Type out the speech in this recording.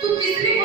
tudo te